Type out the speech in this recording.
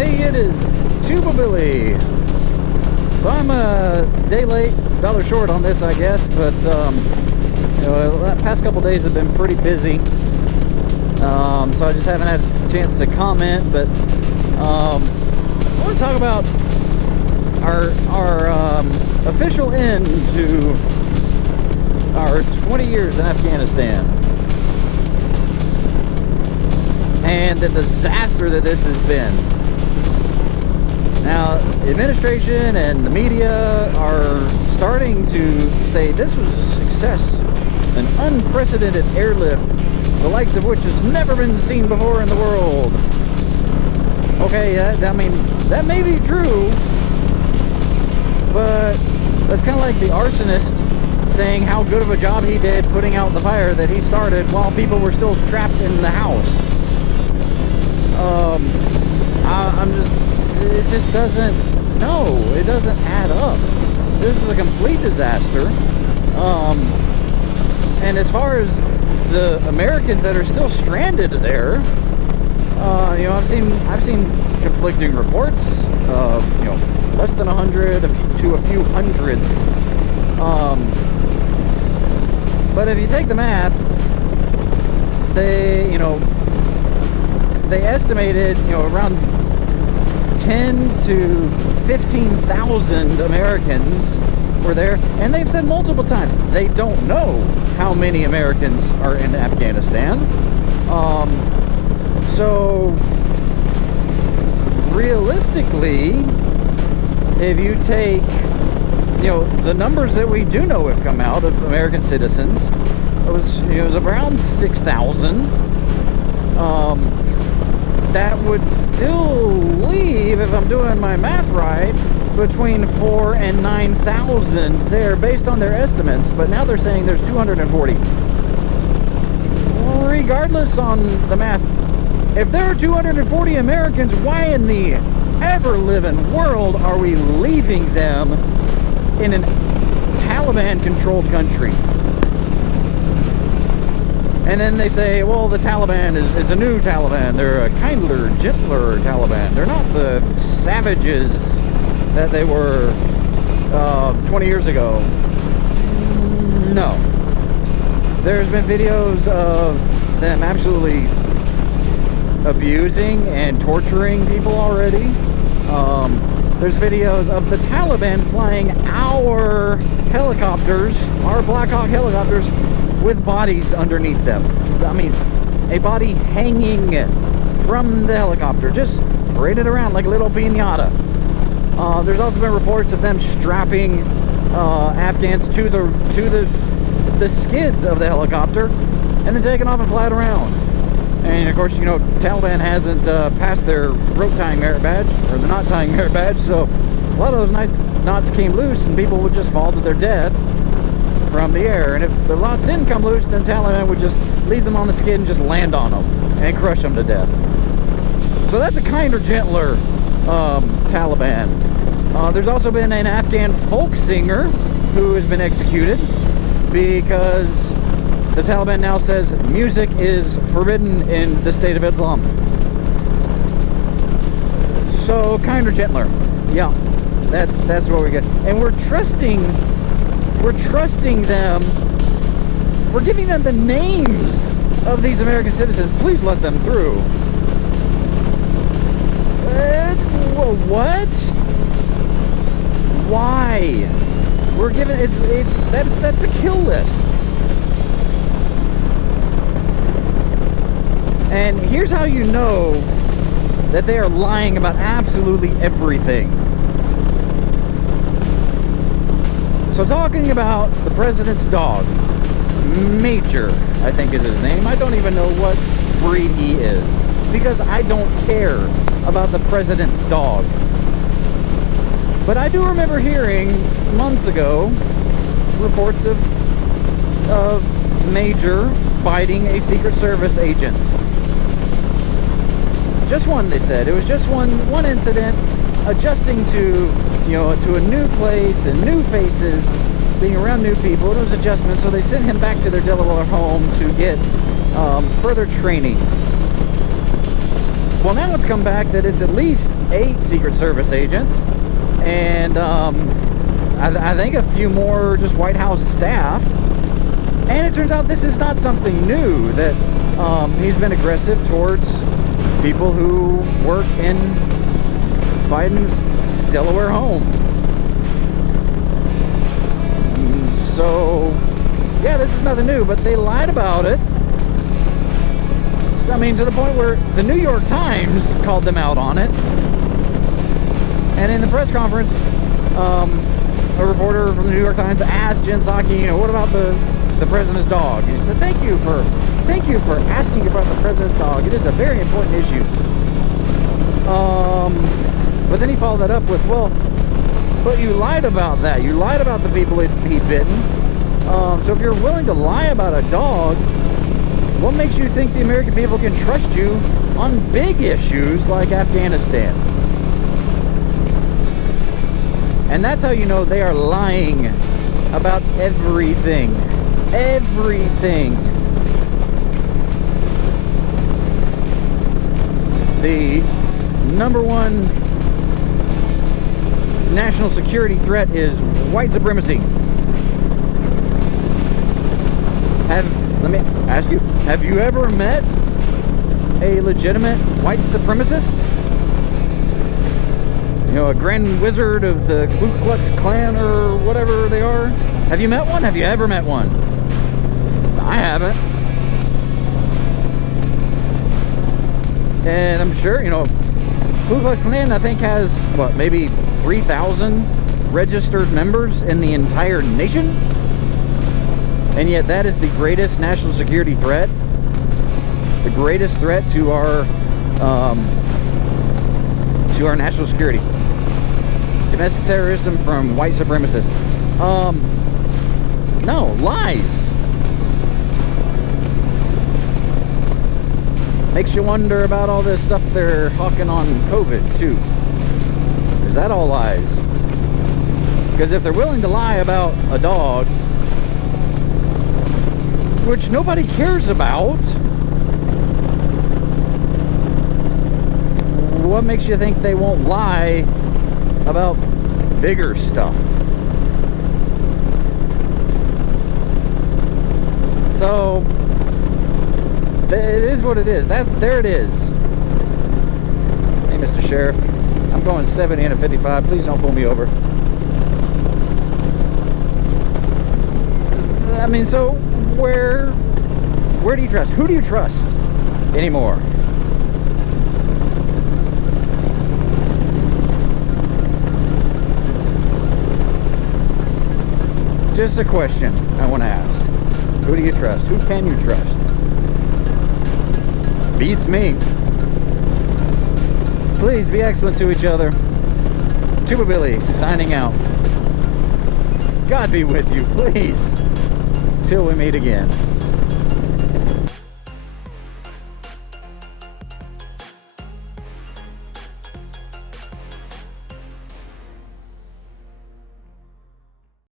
Hey, it is Tuba Billy. So I'm a day late, dollar short on this, I guess, but the past couple days have been pretty busy, so I just haven't had a chance to comment. But I want to talk about our official end to our 20 years in Afghanistan and the disaster that this has been. Now, the administration and the media are starting to say this was a success, an unprecedented airlift, the likes of which has never been seen before in the world. Okay, that may be true, but that's kind of like the arsonist saying how good of a job he did putting out the fire that he started while people were still trapped in the house. It just doesn't, no, it doesn't add up. This is a complete disaster. And as far as the Americans that are still stranded there, I've seen conflicting reports. Less than 100 to a few hundreds. But if you take the math, they estimated, around 10 to 15,000 Americans were there, and they've said multiple times they don't know how many Americans are in Afghanistan. So realistically, if you take the numbers that we do know have come out of American citizens, it was around 6,000. That would still leave, if I'm doing my math right, between 4,000 and 9,000 there based on their estimates, but now they're saying there's 240. Regardless on the math, if there are 240 Americans, why in the ever-living world are we leaving them in a Taliban-controlled country? And then they say, well, the Taliban is a new Taliban. They're a kinder, gentler Taliban. They're not the savages that they were 20 years ago. No. There's been videos of them absolutely abusing and torturing people already. There's videos of the Taliban flying our helicopters, our Black Hawk helicopters, with bodies underneath them. I mean, a body hanging from the helicopter, just paraded around like a little piñata. There's also been reports of them strapping Afghans to the skids of the helicopter and then taking off and flying around. And of course, Taliban hasn't passed their rope tying merit badge, or the knot tying merit badge, so a lot of those knots came loose and people would just fall to their death from the air. And if the knots didn't come loose, then Taliban would just leave them on the skid and just land on them and crush them to death. So that's a kinder, gentler Taliban. There's also been an Afghan folk singer who has been executed because the Taliban now says music is forbidden in the state of Islam. So kinder, gentler. Yeah, that's what we get. And we're trusting them. We're giving them the names of these American citizens. Please let them through. What? Why? We're giving that's a kill list. And here's how you know that they are lying about absolutely everything. So talking about the president's dog, Major, I think is his name. I don't even know what breed he is, because I don't care about the president's dog. But I do remember hearing months ago reports of Major biting a Secret Service agent. Just one, they said. It was just one incident, adjusting to a new place and new faces, being around new people. It was adjustments, so they sent him back to their Delaware home to get further training. Well, now it's come back that it's at least 8 Secret Service agents, and I think a few more just White House staff. And it turns out this is not something new, that he's been aggressive towards people who work in Biden's Delaware home. So, yeah, this is nothing new, but they lied about it. I mean, to the point where the New York Times called them out on it. And in the press conference, a reporter from the New York Times asked Jen Psaki, what about the president's dog? And he said, thank you for asking about the president's dog. It is a very important issue. But then he followed that up with, well, but you lied about that. You lied about the people he'd bitten. So if you're willing to lie about a dog, what makes you think the American people can trust you on big issues like Afghanistan? And that's how you know they are lying about everything. Everything. The number one national security threat is white supremacy. Let me ask you, have you ever met a legitimate white supremacist? A grand wizard of the Ku Klux Klan or whatever they are? Have you met one? Have you ever met one? I haven't. And I'm sure, Ku Klux Klan, I think, has, maybe 3,000 registered members in the entire nation? And yet that is the greatest national security threat. The greatest threat to our national security. Domestic terrorism from white supremacists. No, lies. Makes you wonder about all this stuff they're hawking on COVID, too. Is that all lies? Because if they're willing to lie about a dog, which nobody cares about, what makes you think they won't lie about bigger stuff? So it is what it is. There it is. Hey, Mr. Sheriff, I'm going 70 and a 55. Please don't pull me over. I mean, so where do you trust? Who do you trust anymore? Just a question I want to ask. Who do you trust? Who can you trust? Beats me. Please be excellent to each other. Tuba Billy signing out. God be with you, please. Till we meet again.